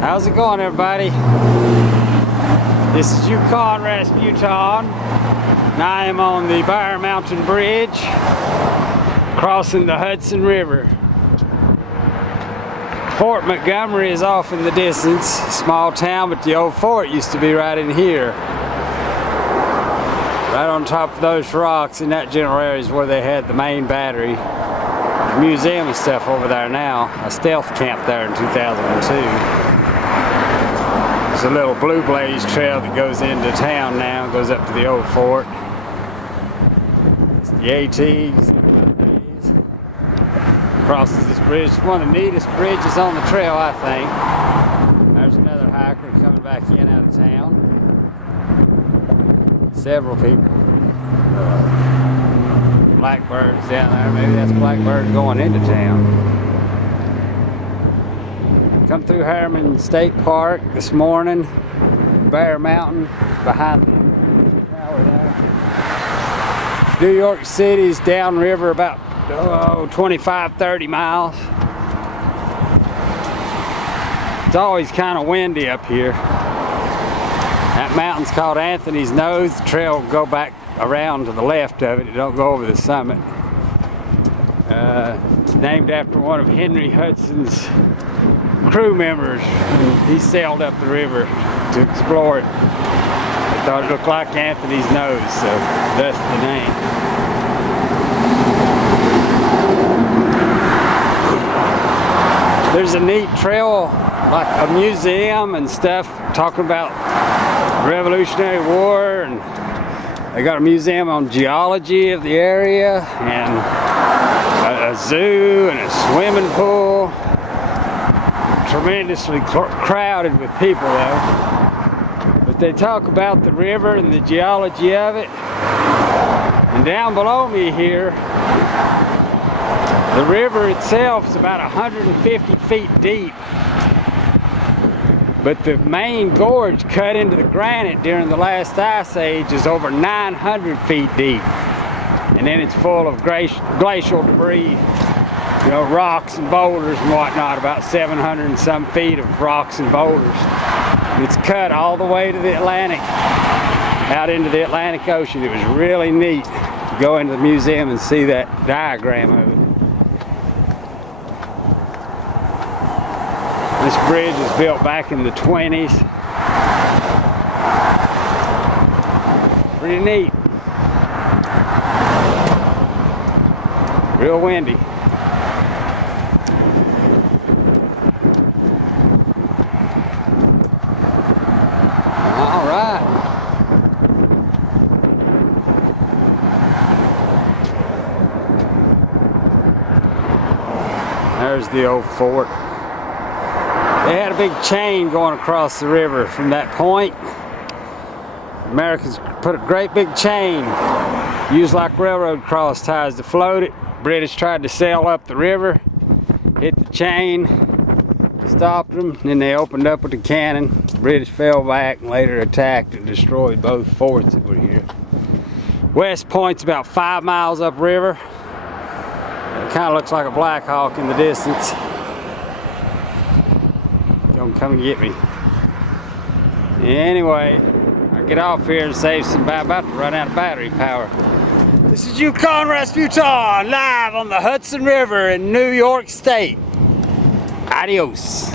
How's it going, everybody? This is Yukon Rasputin, and I am on the Bear Mountain Bridge, crossing the Hudson River. Fort Montgomery is off in the distance, small town, but the old fort used to be right in here. Right on top of those rocks in that general area is where they had the main battery. The museum and stuff over there now. A stealth camp there in 2002. There's a little Blue Blaze trail that goes into town now, goes up to the old fort. It's the ATs. Crosses this bridge. It's one of the neatest bridges on the trail, I think. There's another hiker coming back in out of town. Several people. Blackbirds down there. Maybe that's Blackbird going into town. Come through Harriman State Park this morning. Bear Mountain behind the tower there. New York City's downriver about 25-30 miles. It's always kind of windy up here. That mountain's called Anthony's Nose. The trail will go back around to the left of it. It don't go over the summit. Named after one of Henry Hudson's crew members. He sailed up the river to explore it. They thought it looked like Anthony's Nose, so that's the name. There's a neat trail, like a museum and stuff, talking about the Revolutionary War, and they got a museum on geology of the area, and a zoo, and a swimming pool. Tremendously crowded with people though. But they talk about the river and the geology of it. And down below me here, the river itself is about 150 feet deep, but the main gorge cut into the granite during the last ice age is over 900 feet deep. And then it's full of glacial debris, you know, rocks and boulders and whatnot, about 700 and some feet of rocks and boulders. And it's cut all the way to the Atlantic, out into the Atlantic Ocean. It was really neat to go into the museum and see that diagram of it. This bridge was built back in the 20s. Pretty neat. Real windy. All right. There's the old fort. They had a big chain going across the river from that point. Americans put a great big chain, used like railroad cross ties to float it. British tried to sail up the river, hit the chain, stopped them, then they opened up with a cannon. The British fell back and later attacked and destroyed both forts that were here. West Point's about 5 miles upriver. It kind of looks like a Black Hawk in the distance. Don't come and get me. Anyway, I get off here and save some, about to run out of battery power. This is Yukon Rasputin, live on the Hudson River in New York State. Adios.